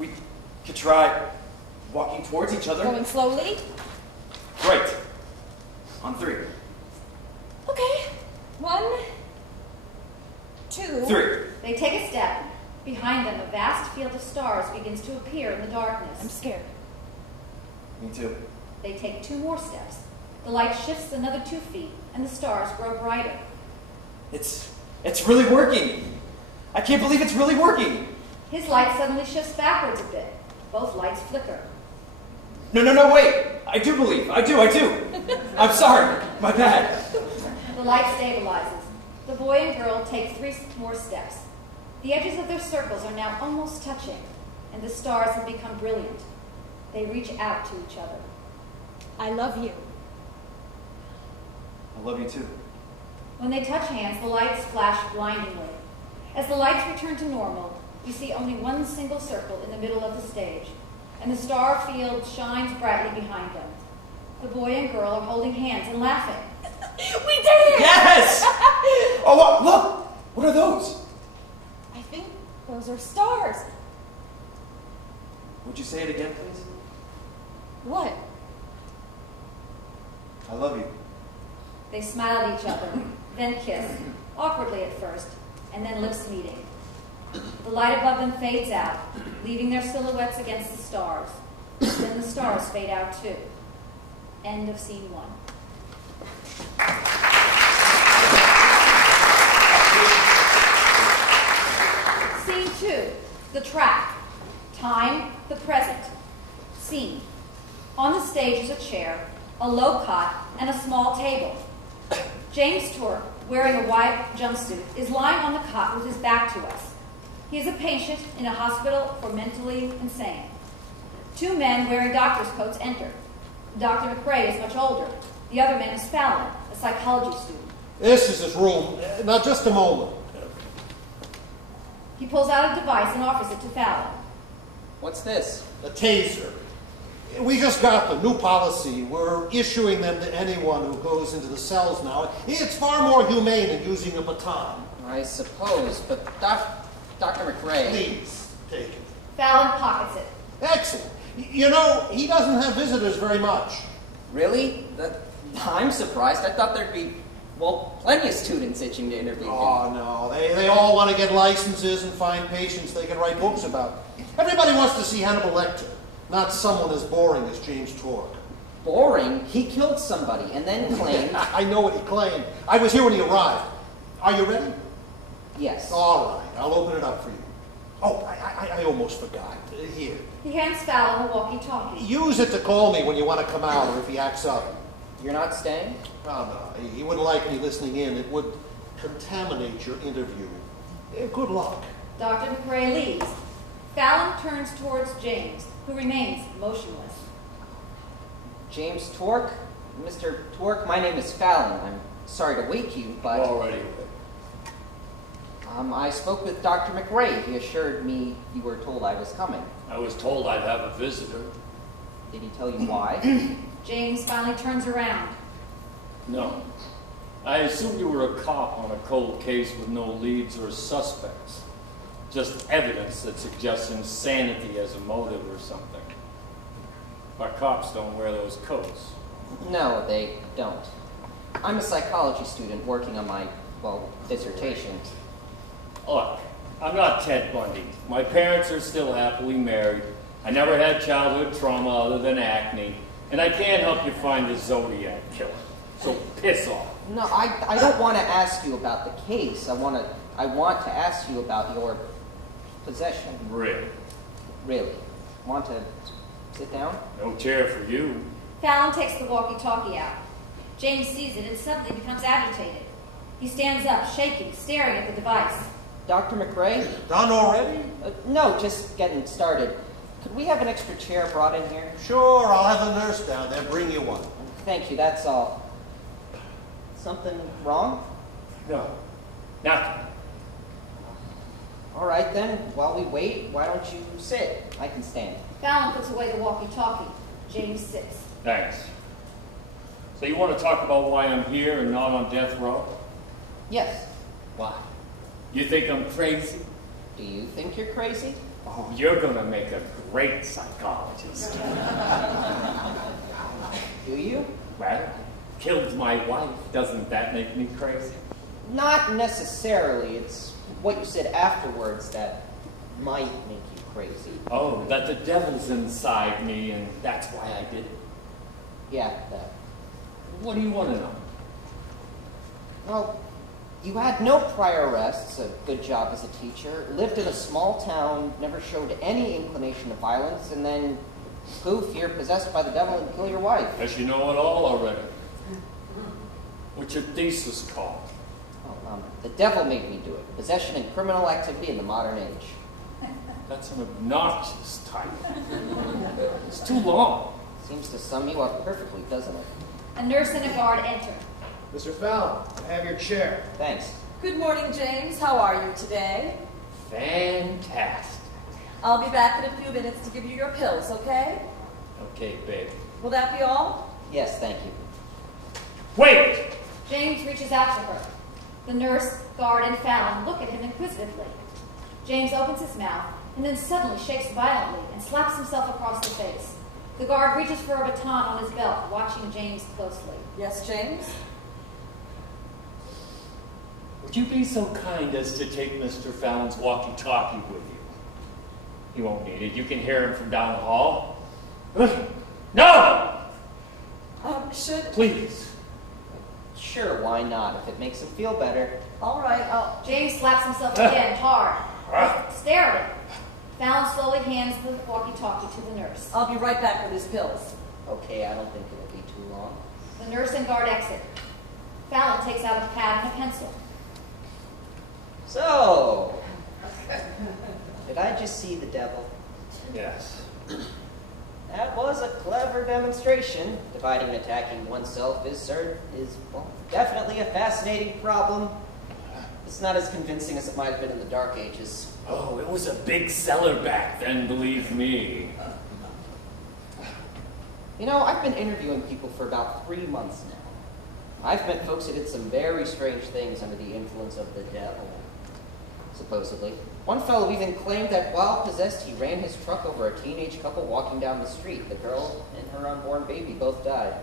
We could try walking towards each other. Going slowly? Great. On 3. Okay. 1, 2. 3. They take a step. Behind them, a vast field of stars begins to appear in the darkness. I'm scared. Me too. They take 2 more steps. The light shifts another 2 feet, and the stars grow brighter. It's really working. I can't believe it's really working. His light suddenly shifts backwards a bit. Both lights flicker. No, wait. I do believe. I do. I'm sorry. My bad. The light stabilizes. The boy and girl take 3 more steps. The edges of their circles are now almost touching, and the stars have become brilliant. They reach out to each other. I love you. I love you too. When they touch hands, the lights flash blindingly. As the lights return to normal, we see only one single circle in the middle of the stage, and the star field shines brightly behind them. The boy and girl are holding hands and laughing. We did it! Yes! Oh, look! What are those? I think those are stars. Would you say it again, please? What? I love you. They smile at each other, then kiss, awkwardly at first, and then lips meeting. The light above them fades out, leaving their silhouettes against the stars. Then the stars fade out too. End of scene 1. Scene 2, the track. Time, the present. Scene. On the stage is a chair, a low cot, and a small table. James Tork, wearing a white jumpsuit, is lying on the cot with his back to us. He is a patient in a hospital for mentally insane. 2 men wearing doctor's coats enter. Dr. McRae is much older. The other man is Fallon, a psychology student. This is his room. Now, just a moment. He pulls out a device and offers it to Fallon. What's this? A taser. We just got the new policy. We're issuing them to anyone who goes into the cells now. It's far more humane than using a baton. I suppose, but Dr. McRae... Please, take it. Fallon pockets it. Excellent. You know, he doesn't have visitors very much. Really? I'm surprised. I thought there'd be, well, plenty of students itching to interview him. Oh, no. They all want to get licenses and find patients they can write books about. Everybody wants to see Hannibal Lecter, not someone as boring as James Tork. Boring? He killed somebody and then claimed... I know what he claimed. I was here when he arrived. Are you ready? Yes. All right. I'll open it up for you. Oh, I almost forgot. Here. He hands Fallon a walkie-talkie. Use it to call me when you want to come out or if he acts up. You're not staying? Oh, no. He wouldn't like me listening in. It would contaminate your interview. Good luck. Dr. McRae leaves. Fallon turns towards James, who remains motionless. James Tork? Mr. Tork, my name is Fallon. I'm sorry to wake you, but... Already. I spoke with Dr. McRae. He assured me you were told I was coming. I was told I'd have a visitor. Did he tell you why? James finally turns around. No. I assumed you were a cop on a cold case with no leads or suspects. Just evidence that suggests insanity as a motive or something. Our cops don't wear those coats. No, they don't. I'm a psychology student working on my, well, dissertation. Look, I'm not Ted Bundy. My parents are still happily married. I never had childhood trauma other than acne. And I can't help you find the Zodiac killer. So piss off. No, I don't want to ask you about the case. I want to ask you about your possession. Really? Really. Want to sit down? No chair for you. Fallon takes the walkie-talkie out. James sees it and suddenly becomes agitated. He stands up, shaking, staring at the device. Dr. McRae? Done already? No, just getting started. Could we have an extra chair brought in here? Sure, I'll have the nurse down there bring you one. Thank you, that's all. Something wrong? No, nothing. All right then, while we wait, why don't you sit? I can stand. Fallon puts away the walkie-talkie. James sits. Thanks. So you want to talk about why I'm here and not on death row? Yes. Why? You think I'm crazy? Do you think you're crazy? Oh, you're gonna make a great psychologist. Do you? Well, killed my wife. Doesn't that make me crazy? Not necessarily. It's what you said afterwards that might make you crazy. Oh, that the devil's inside me, and that's why I did it. Yeah, that. What do you want to know? Well, you had no prior arrests, a good job as a teacher, lived in a small town, never showed any inclination of violence, and then, poof, you're possessed by the devil and kill your wife. Guess you know it all already. What's your thesis called? Oh, the devil made me do it. Possession and criminal activity in the modern age. That's an obnoxious title. It's too long. Seems to sum you up perfectly, doesn't it? A nurse and a guard enter. Mr. Fallon, have your chair. Thanks. Good morning, James. How are you today? Fantastic. I'll be back in a few minutes to give you your pills, okay? Okay, babe. Will that be all? Yes, thank you. Wait! James reaches out to her. The nurse, guard, and Fallon look at him inquisitively. James opens his mouth and then suddenly shakes violently and slaps himself across the face. The guard reaches for a baton on his belt, watching James closely. Yes, James? Would you be so kind as to take Mr. Fallon's walkie-talkie with you? He won't need it. You can hear him from down the hall. No! Should... Please. Sure, why not? If it makes him feel better. All right, I'll... James slaps himself again, hard. Stare at him. Fallon slowly hands the walkie-talkie to the nurse. I'll be right back with his pills. Okay, I don't think it'll be too long. The nurse and guard exit. Fallon takes out a pad and a pencil. So, did I just see the devil? Yes. That was a clever demonstration. Dividing and attacking oneself is well, definitely a fascinating problem. It's not as convincing as it might have been in the Dark Ages. Oh, it was a big seller back then, believe me. You know, I've been interviewing people for about 3 months now. I've met folks who did some very strange things under the influence of the devil, supposedly. One fellow even claimed that while possessed, he ran his truck over a teenage couple walking down the street. The girl and her unborn baby both died.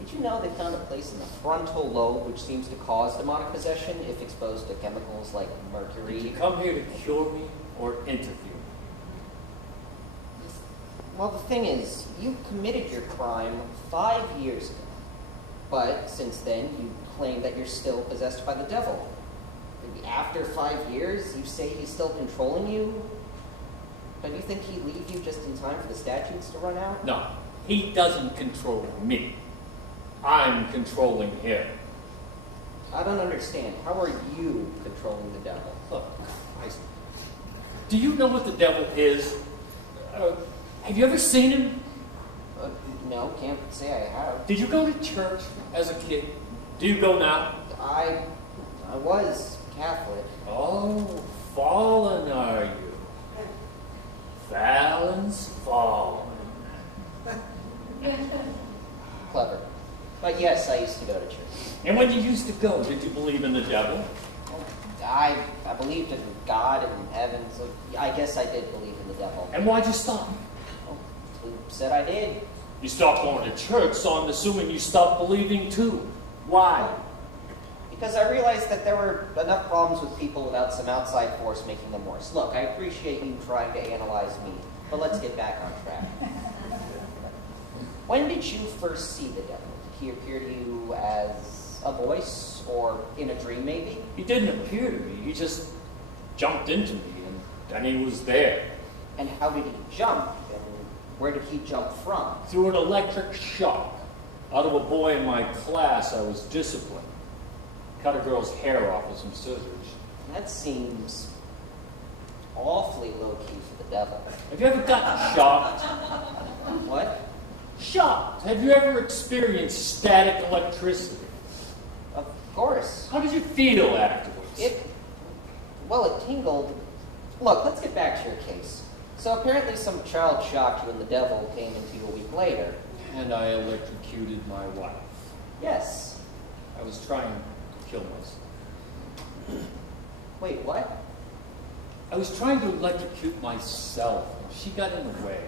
Did you know they found a place in the frontal lobe which seems to cause demonic possession if exposed to chemicals like mercury? Did you come here to cure me or interview me? Well, the thing is, you committed your crime 5 years ago. But since then, you claim that you're still possessed by the devil. Maybe after 5 years, you say he's still controlling you? Don't you think he'd leave you just in time for the statutes to run out? No, he doesn't control me. I'm controlling him. I don't understand. How are you controlling the devil? Oh, Christ. Do you know what the devil is? Have you ever seen him? No, can't say I have. Did you go to church as a kid? Do you go now? I was Catholic. Oh, fallen are you? Fallon's fallen. Clever. But yes, I used to go to church. And when you used to go, did you believe in the devil? I believed in God and heaven, so I guess I did believe in the devil. And why'd you stop? Oh, who said I did? You stopped going to church, so I'm assuming you stopped believing too. Why? Because I realized that there were enough problems with people without some outside force making them worse. Look, I appreciate you trying to analyze me, but let's get back on track. When did you first see the devil? Did he appear to you as a voice, or in a dream maybe? He didn't appear to me. He just jumped into me, and then he was there. And how did he jump? And where did he jump from? Through an electric shock. Out of a boy in my class, I was disciplined. Cut a girl's hair off with some scissors. That seems awfully low-key for the devil. Have you ever gotten shocked? What? Shocked. Have you ever experienced static electricity? Of course. How did you feel afterwards? It tingled. Look, let's get back to your case. So apparently some child shocked you and the devil came into you a week later. And I electrocuted my wife. Yes. I was trying to kill myself. Wait, what? I was trying to electrocute myself. She got in the way.